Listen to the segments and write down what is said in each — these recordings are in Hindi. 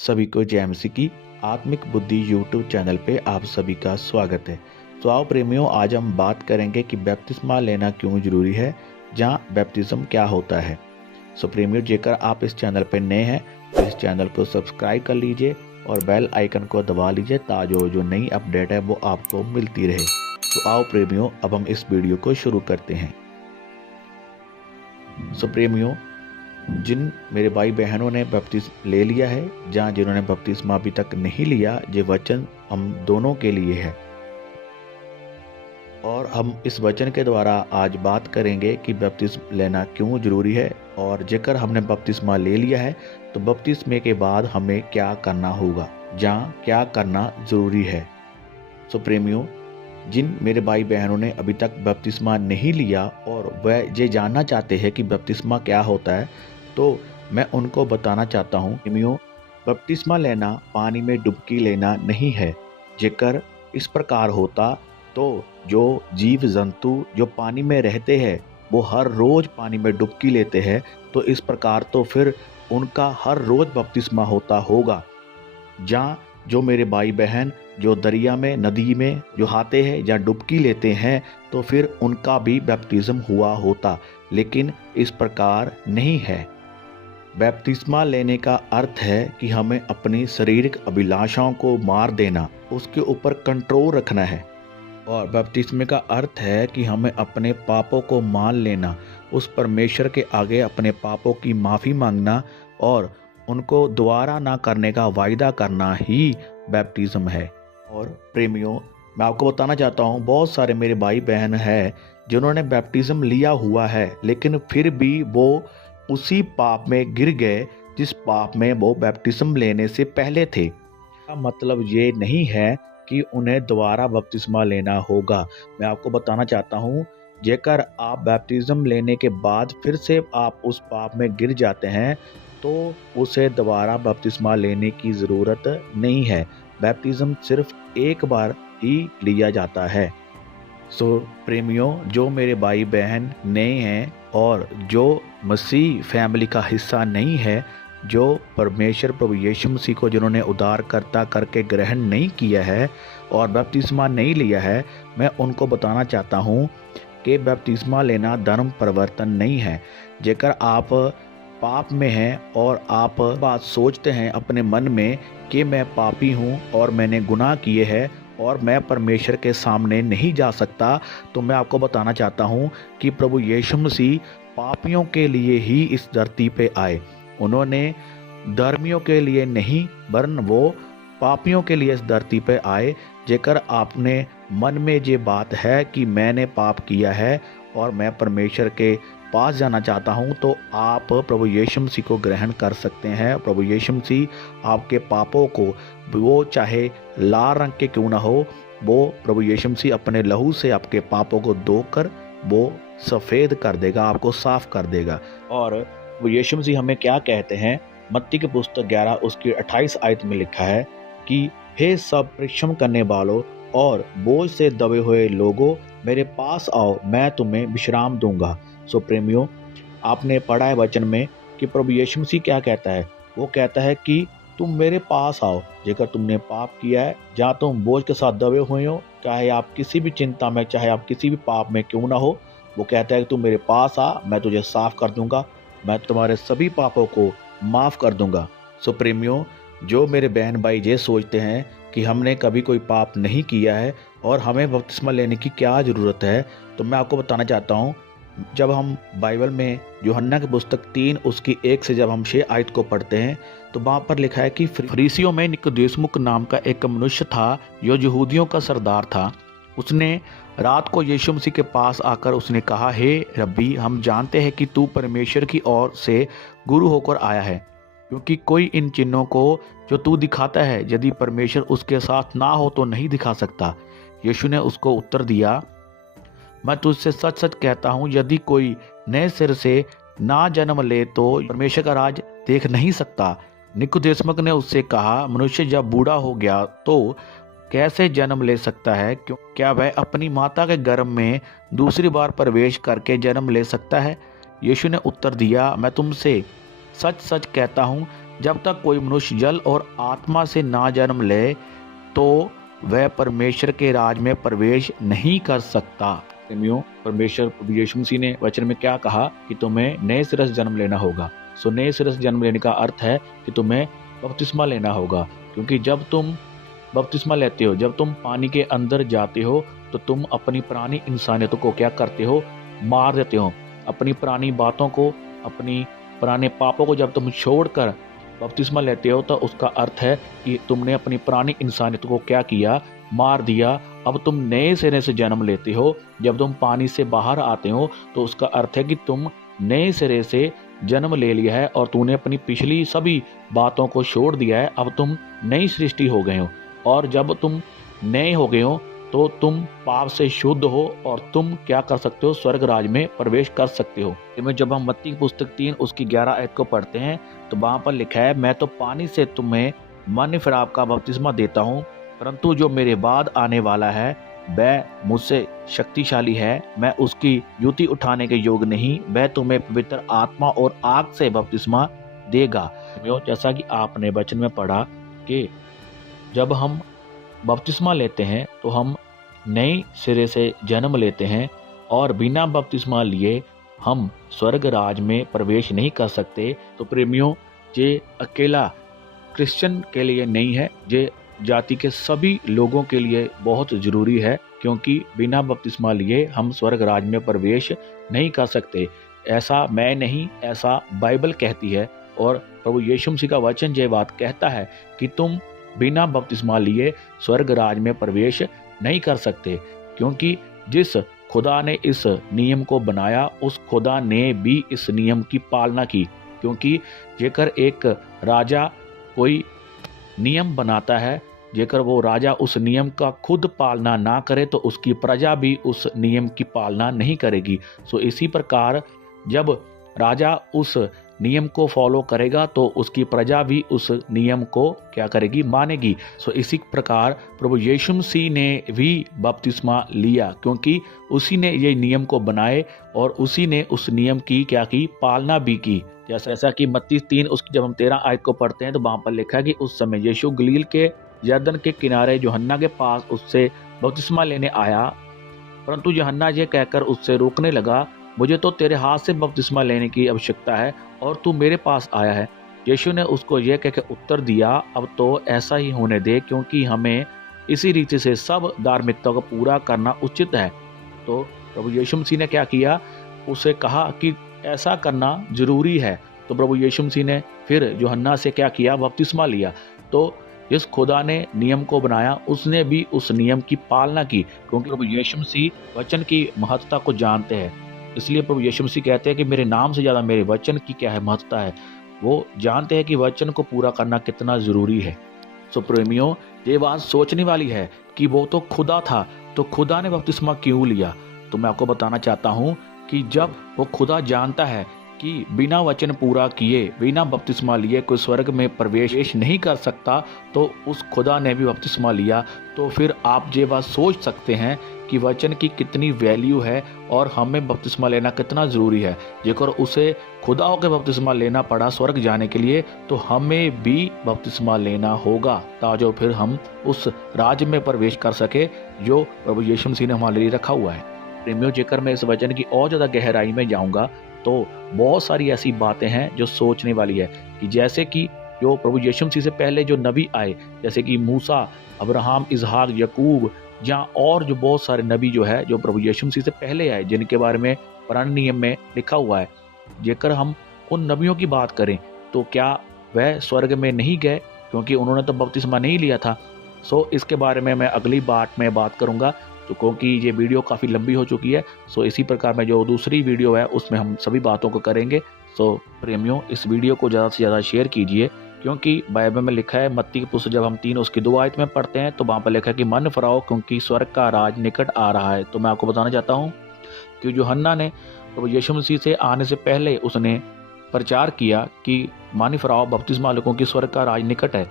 सभी को जेएमसी की आत्मिक बुद्धि यूट्यूब चैनल पे आप सभी का स्वागत है। तो आओ प्रेमियों, आज हम बात करेंगे कि बपतिस्मा लेना क्यों जरूरी है, जहाँ बैप्टिज्म क्या होता है। सो प्रेमियों, जेकर आप इस चैनल पे नए हैं तो इस चैनल को सब्सक्राइब कर लीजिए और बेल आइकन को दबा लीजिए ताकि जो नई अपडेट है वो आपको मिलती रहे। तो आओ प्रेमियों, अब हम इस वीडियो को शुरू करते हैं। सो प्रेमियों, जिन मेरे भाई बहनों ने बपतिस्मा ले लिया है, जहाँ जिन्होंने बपतिस्मा अभी तक नहीं लिया, ये वचन हम दोनों के लिए है। और हम इस वचन के द्वारा आज बात करेंगे कि बपतिस्मा लेना क्यों जरूरी है, और जेकर हमने बपतिस्मा ले लिया है तो बपतिस्मे के बाद हमें क्या करना होगा, जहाँ क्या करना जरूरी है। सो प्रेमियों, जिन मेरे भाई बहनों ने अभी तक बपतिस्मा नहीं लिया और वह ये जानना चाहते हैं कि बपतिस्मा क्या होता है, तो मैं उनको बताना चाहता हूँ। प्रेमियों, बपतिस्मा लेना पानी में डुबकी लेना नहीं है। जेकर इस प्रकार होता तो जो जीव जंतु जो पानी में रहते हैं वो हर रोज पानी में डुबकी लेते हैं, तो इस प्रकार तो फिर उनका हर रोज बपतिस्मा होता होगा। जहाँ जो मेरे भाई बहन जो दरिया में नदी में जो आते हैं या डुबकी लेते हैं, तो फिर उनका भी बैप्टिज्म हुआ होता, लेकिन इस प्रकार नहीं है। बैप्तिस्मा लेने का अर्थ है कि हमें अपनी शारीरिक अभिलाषाओं को मार देना, उसके ऊपर कंट्रोल रखना है। और बपतिस्मे का अर्थ है कि हमें अपने पापों को मान लेना, उस परमेश्वर के आगे अपने पापों की माफ़ी मांगना और उनको दोबारा ना करने का वायदा करना ही बैप्टिज्म है। और प्रेमियों, मैं आपको बताना चाहता हूँ, बहुत सारे मेरे भाई बहन हैं जिन्होंने बैप्टिज्म लिया हुआ है, लेकिन फिर भी वो उसी पाप में गिर गए जिस पाप में वो बैप्टिज्म लेने से पहले थे। का मतलब ये नहीं है कि उन्हें दोबारा बपतिस्मा लेना होगा। मैं आपको बताना चाहता हूँ, जेकर आप बैप्टिज्म लेने के बाद फिर से आप उस पाप में गिर जाते हैं तो उसे दोबारा बपतिस्मा लेने की ज़रूरत नहीं है। बैप्टिज्म सिर्फ एक बार ही लिया जाता है। सो प्रेमियों, जो मेरे भाई बहन नए हैं और जो मसीह फैमिली का हिस्सा नहीं है, जो परमेश्वर प्रभु यीशु मसीह को जिन्होंने उद्धारकर्ता करके ग्रहण नहीं किया है और बपतिस्मा नहीं लिया है, मैं उनको बताना चाहता हूँ कि बपतिस्मा लेना धर्म परिवर्तन नहीं है। जेकर आप पाप में हैं और आप बात सोचते हैं अपने मन में कि मैं पापी हूँ और मैंने गुनाह किए हैं और मैं परमेश्वर के सामने नहीं जा सकता, तो मैं आपको बताना चाहता हूँ कि प्रभु यीशु मसीह पापियों के लिए ही इस धरती पे आए। उन्होंने धर्मियों के लिए नहीं, वरन वो पापियों के लिए इस धरती पे आए। जेकर आपने मन में ये बात है कि मैंने पाप किया है और मैं परमेश्वर के पास जाना चाहता हूँ, तो आप प्रभु यीशु मसीह को ग्रहण कर सकते हैं। प्रभु यीशु मसीह आपके पापों को, वो चाहे लाल रंग के क्यों ना हो, वो प्रभु यीशु मसीह अपने लहू से आपके पापों को धोकर वो सफ़ेद कर देगा, आपको साफ कर देगा। और वो यीशु मसीह हमें क्या कहते हैं, मत्ती की पुस्तक 11 उसकी 28 आयत में लिखा है कि हे सब परिश्रम करने वालों और बोझ से दबे हुए लोगों, मेरे पास आओ, मैं तुम्हें विश्राम दूंगा। सो प्रेमियों, आपने पढ़ा है वचन में कि प्रभु यीशु मसीह क्या कहता है। वो कहता है कि तुम मेरे पास आओ, जेकर तुमने पाप किया है, जहाँ तुम बोझ के साथ दबे हुए हो, चाहे आप किसी भी चिंता में, चाहे आप किसी भी पाप में क्यों ना हो, वो कहता है कि तुम मेरे पास आ, मैं तुझे साफ कर दूंगा, मैं तुम्हारे सभी पापों को माफ़ कर दूंगा। सो प्रेमियों, जो मेरे बहन भाई ये सोचते हैं कि हमने कभी कोई पाप नहीं किया है और हमें बपतिस्मा लेने की क्या ज़रूरत है, तो मैं आपको बताना चाहता हूँ, जब हम बाइबल में यूहन्ना की पुस्तक 3 उसकी 1 से जब हम 6 आयत को पढ़ते हैं, तो वहाँ पर लिखा है कि फरीसियों में निकोदेमुस नाम का एक मनुष्य था जो यहूदियों का सरदार था। उसने रात को यीशु मसीह के पास आकर उसने कहा, हे रब्बी, हम जानते हैं कि तू परमेश्वर की ओर से गुरु होकर आया है, क्योंकि कोई इन चिन्हों को जो तू दिखाता है, यदि परमेश्वर उसके साथ ना हो तो नहीं दिखा सकता। यीशु ने उसको उत्तर दिया, मैं तुझसे सच सच कहता हूँ, यदि कोई नए सिर से ना जन्म ले तो परमेश्वर का राज देख नहीं सकता। निकोदेमुस ने उससे कहा, मनुष्य जब बूढ़ा हो गया तो कैसे जन्म ले सकता है? क्यों, क्या वह अपनी माता के गर्भ में दूसरी बार प्रवेश करके जन्म ले सकता है? यीशु ने उत्तर दिया, मैं तुमसे सच सच कहता हूँ, जब तक कोई मनुष्य जल और आत्मा से ना जन्म ले तो वह परमेश्वर के राज में प्रवेश नहीं कर सकता। प्रेमियों, परमेश्वर प्रभु यीशु मसीह ने वचन में क्या कहा कि तुम्हें नए सिरे से जन्म लेना होगा। सो नए सिरे से जन्म लेने का अर्थ है कि तुम्हें बपतिस्मा लेना होगा, क्योंकि जब तुम बपतिस्मा लेते हो, जब तुम पानी के अंदर जाते हो, तो तुम अपनी पुरानी इंसानियत को क्या करते हो, मार देते हो। अपनी पुरानी बातों को, अपनी पुराने पापों को जब तुम छोड़कर बपतिस्मा लेते हो तो उसका अर्थ है कि तुमने अपनी पुरानी इंसानियत को क्या किया, मार दिया। अब तुम नए सिरे से जन्म लेते हो। जब तुम पानी से बाहर आते हो तो उसका अर्थ है कि तुम नए सिरे से जन्म ले लिया है और तूने अपनी पिछली सभी बातों को छोड़ दिया है। अब तुम नई सृष्टि हो गए हो, और जब तुम नए हो गए हो तो तुम पाप से शुद्ध हो और तुम क्या कर सकते हो, स्वर्ग राज में प्रवेश कर सकते हो। जब हम मत्ती की पुस्तक 3 उसकी 11 आयत को पढ़ते हैं तो वहाँ पर लिखा है, मैं तो पानी से तुम्हें मन फिराव का बपतिस्मा देता हूँ, परंतु जो मेरे बाद आने वाला है वह मुझसे शक्तिशाली है, मैं उसकी जूती उठाने के योग्य नहीं। वह तुम्हें पवित्र आत्मा और आग से बपतिस्मा देगा। जैसा कि आपने वचन में पढ़ा कि जब हम बपतिस्मा लेते हैं तो हम नए सिरे से जन्म लेते हैं, और बिना बपतिस्मा लिए हम स्वर्ग राज में प्रवेश नहीं कर सकते। तो प्रेमियों, ये अकेला क्रिश्चियन के लिए नहीं है, ये जाति के सभी लोगों के लिए बहुत ज़रूरी है, क्योंकि बिना बपतिस्मा लिए हम स्वर्ग राज में प्रवेश नहीं कर सकते। ऐसा मैं नहीं, ऐसा बाइबल कहती है, और प्रभु यीशु मसीह का वचन ये बात कहता है कि तुम बिना बपतिस्मा लिए स्वर्ग राज में प्रवेश नहीं कर सकते, क्योंकि जिस खुदा ने इस नियम को बनाया उस खुदा ने भी इस नियम की पालना की। क्योंकि जेकर एक राजा कोई नियम बनाता है, जेकर वो राजा उस नियम का खुद पालना ना करे तो उसकी प्रजा भी उस नियम की पालना नहीं करेगी। सो इसी प्रकार जब राजा उस नियम को फॉलो करेगा तो उसकी प्रजा भी उस नियम को क्या करेगी, मानेगी। सो इसी प्रकार प्रभु यीशु मसीह ने भी बपतिस्मा लिया, क्योंकि उसी ने ये नियम को बनाए और उसी ने उस नियम की क्या की, पालना भी की। जैसा कि मत्ती 3 उसकी जब हम 13 आयत को पढ़ते हैं तो वहाँ पर लिखा है कि उस समय यीशु गलील के यरदन के किनारे यूहन्ना के पास उससे बपतिस्मा लेने आया, परंतु यूहन्ना ये कहकर उससे रोकने लगा, मुझे तो तेरे हाथ से बपतिस्मा लेने की आवश्यकता है और तू मेरे पास आया है। यीशु ने उसको यह कहकर उत्तर दिया, अब तो ऐसा ही होने दे, क्योंकि हमें इसी रीति से सब धार्मिकता को पूरा करना उचित है। तो प्रभु यीशु मसीह ने क्या किया, उसे कहा कि ऐसा करना जरूरी है। तो प्रभु यीशु मसीह ने फिर यूहन्ना से क्या किया, बपतिस्मा लिया। तो जिस खुदा ने नियम को बनाया उसने भी उस नियम की पालना की, क्योंकि प्रभु यीशु मसीह वचन की महत्ता को जानते हैं। इसलिए प्रभु यीशु मसीह कहते हैं कि मेरे नाम से ज़्यादा मेरे वचन की क्या है, महत्ता है। वो जानते हैं कि वचन को पूरा करना कितना ज़रूरी है। सो प्रेमियों, ये बात सोचने वाली है कि वो तो खुदा था, तो खुदा ने बपतिस्मा क्यों लिया। तो मैं आपको बताना चाहता हूँ कि जब वो खुदा जानता है कि बिना वचन पूरा किए, बिना बपतिस्मा लिए कोई स्वर्ग में प्रवेश नहीं कर सकता, तो उस खुदा ने भी बपतिस्मा लिया। तो फिर आप ये बात सोच सकते हैं कि वचन की कितनी वैल्यू है और हमें बपतिस्मा लेना कितना ज़रूरी है। जेकर उसे खुदा होकर बपतिस्मा लेना पड़ा स्वर्ग जाने के लिए, तो हमें भी बपतिस्मा लेना होगा, ताकि फिर हम उस राज्य में प्रवेश कर सके जो प्रभु यीशु मसीह ने हमारे लिए रखा हुआ है। प्रेमियों, जेकर मैं इस वचन की और ज़्यादा गहराई में जाऊँगा तो बहुत सारी ऐसी बातें हैं जो सोचने वाली है, कि जैसे कि जो प्रभु यीशु मसीह से पहले जो नबी आए, जैसे कि मूसा, अब्राहम, इसहाक, याकूब, या और जो बहुत सारे नबी जो है जो प्रभु यीशु मसीह से पहले आए, जिनके बारे में पुराने नियम में लिखा हुआ है, जेकर हम उन नबियों की बात करें तो क्या वह स्वर्ग में नहीं गए, क्योंकि उन्होंने तो बपतिस्मा नहीं लिया था। सो इसके बारे में मैं अगली बात में बात करूंगा, तो क्योंकि ये वीडियो काफ़ी लंबी हो चुकी है। सो इसी प्रकार में जो दूसरी वीडियो है उसमें हम सभी बातों को करेंगे। सो प्रेमियों, इस वीडियो को ज़्यादा से ज़्यादा शेयर कीजिए, क्योंकि बाइबल में लिखा है, मत्ती की पुस्तक जब हम 3 उसकी 2 आयत में पढ़ते हैं तो वहाँ पर लिखा है कि मन फराओ, क्योंकि स्वर्ग का राज निकट आ रहा है। तो मैं आपको बताना चाहता हूँ कि यूहन्ना ने प्रभु यीशु मसीह से आने से पहले उसने प्रचार किया कि मन फराओ, बपतिस्मा लोगों की स्वर्ग का राज निकट है।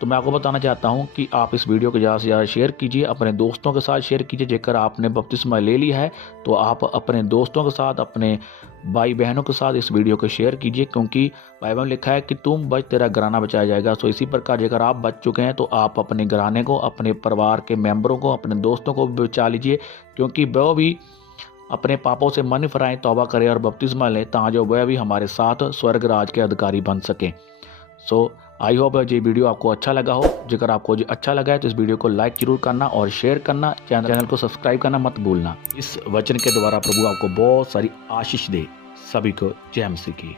तो मैं आपको बताना चाहता हूं कि आप इस वीडियो को ज़्यादा से ज़्यादा शेयर कीजिए, अपने दोस्तों के साथ शेयर कीजिए। जेकर आपने बपतिस्मा ले लिया है तो आप अपने दोस्तों के साथ, अपने भाई बहनों के साथ इस वीडियो को शेयर कीजिए, क्योंकि बाइबल में लिखा है कि तुम बच तेरा घराना बचाया जाएगा। सो इसी प्रकार जेकर आप बच चुके हैं तो आप अपने घराने को, अपने परिवार के मेंबरों को, अपने दोस्तों को भी बचा लीजिए, क्योंकि वो भी अपने पापों से मन फिराएं, तौबा करें और बपतिस्मा लें, ताकि वह भी हमारे साथ स्वर्ग राज के अधिकारी बन सकें। सो आई होप ये वीडियो आपको अच्छा लगा हो। जेकर आपको अच्छा लगा है तो इस वीडियो को लाइक जरूर करना और शेयर करना, चैनल को सब्सक्राइब करना मत भूलना। इस वचन के द्वारा प्रभु आपको बहुत सारी आशीष दे। सभी को जय मसीह की।